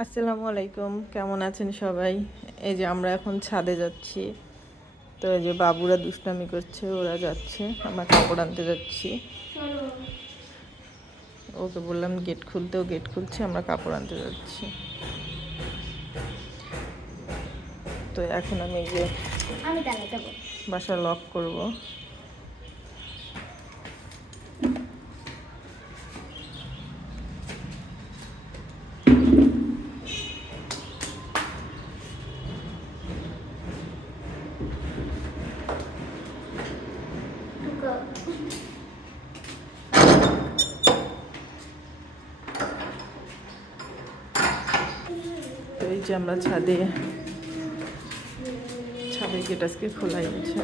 আসসালামু আলাইকুম, কেমন আছেন সবাই? এই যে আমরা এখন ছাদে যাচ্ছি। তো এই যে বাবুরা দুষ্টামি করছে, ওরা যাচ্ছে, আমরা কাপড় আনতে যাচ্ছি। ওকে বললাম গেট খুলতে, ও গেট খুলছে, আমরা কাপড় আনতে যাচ্ছি। তো এখন আমি এই যে বাসা লক করব। তো এই যে আমরা ছাদে গেট আজকে খোলাই আছে।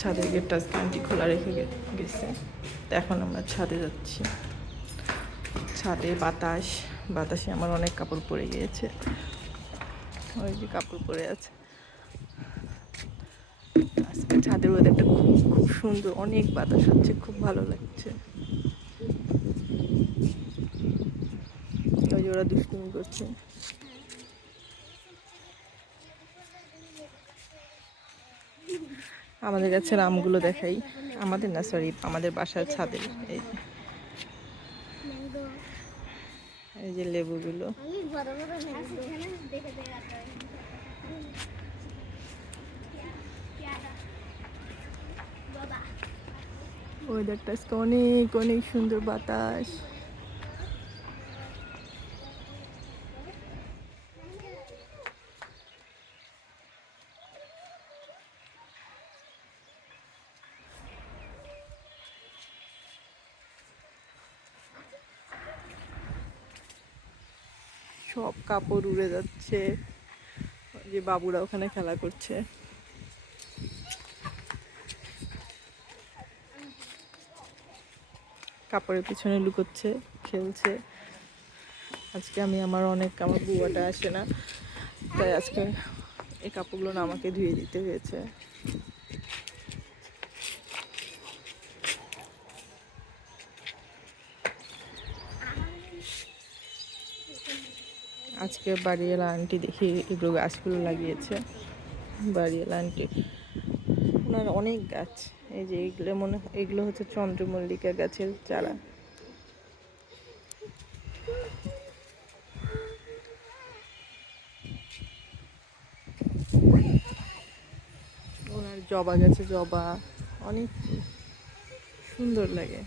ছাদের গেটটা আজকে আন্টি খোলা রেখে গেছে। তো এখন আমরা ছাদে যাচ্ছি। ছাদে বাতাসে আমার অনেক কাপড় পরে গিয়েছে। ওই যে কাপড় পরে আছে। আজকে ছাদের ওয়েদারটা খুব খুব সুন্দর, অনেক বাতাস হচ্ছে, খুব ভালো লাগছে। ওই যে ওরা দুষ্টুমি করছে। আমাদের গাছের আমগুলো দেখাই, আমাদের না সরি আমাদের বাসার ছাদের। এই যে লেবুগুলো, ওয়েদারটা আজকে অনেক অনেক সুন্দর, বাতাস। সব কাপড় উড়ে যাচ্ছে। যে বাবুরা ওখানে খেলা করছে। কাপড়ের পিছনে লুকোচ্ছে, খেলছে। আজকে আমার বুয়াটা আসে না, তাই আজকে এই কাপড়গুলো না আমাকে ধুয়ে দিতে হয়েছে। আজকে বাড়িওয়ালা আন্টি দেখি এগুলো গাছগুলো লাগিয়েছে। বাড়িওয়ালা আন্টি ওনার অনেক গাছ। এই যে এগুলো হচ্ছে চন্দ্রমল্লিকা গাছের চারা। ওনার জবা গাছে জবা, অনেক সুন্দর লাগে।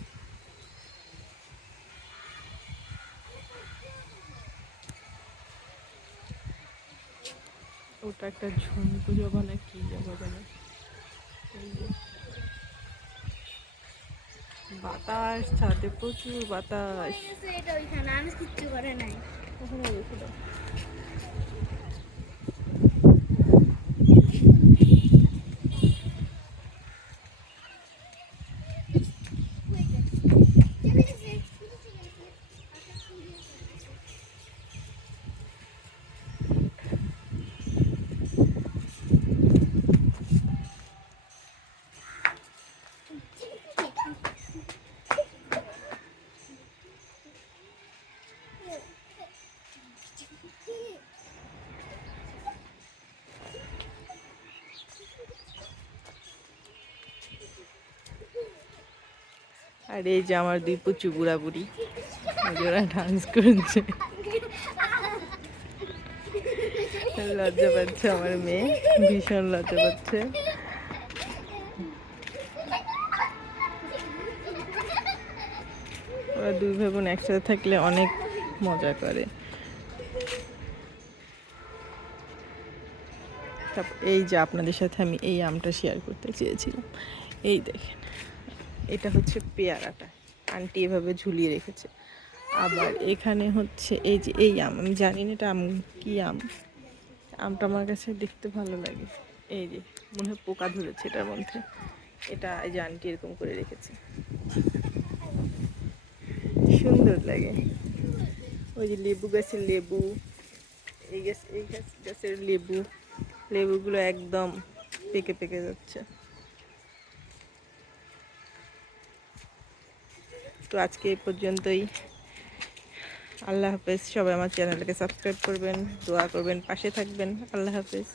ওটা একটা ঝুমকু জবা না কি জবা জানে। বাতাস, ছাদে প্রচুর বাতাস। কিচ্ছু করে নাই। ওখানে রেখে দাও। আর এই যে আমার দুই পুচু বুড়া বুড়ি, ওরা ডান্স করছে। লজ্জা পাচ্ছে আমার মেয়ে, ভীষণ লজ্জা পাচ্ছে। ওরা দুই ভাই বোন একসাথে থাকলে অনেক মজা করে। এই যে আপনাদের সাথে আমি এই আমটা শেয়ার করতে চেয়েছিলাম। এই দেখেন, এটা হচ্ছে পেয়ারাটা, আন্টি এভাবে ঝুলিয়ে রেখেছে। আবার এখানে হচ্ছে এই যে এই আমি জানি না এটা কি আমটা আমার কাছে দেখতে ভালো লাগে। এই যে মনে হয় পোকা ধরেছে এটার মধ্যে। এটা এই যে আন্টি এরকম করে রেখেছে, সুন্দর লাগে। ওই যে লেবু গাছের লেবু, গাছের লেবুগুলো একদম পেকে পেকে যাচ্ছে। তো আজকে এই পর্যন্তই। আল্লাহ হাফেজ। সবাই আমার চ্যানেলকে সাবস্ক্রাইব করবেন, দোয়া করবেন, পাশে থাকবেন। আল্লাহ হাফেজ।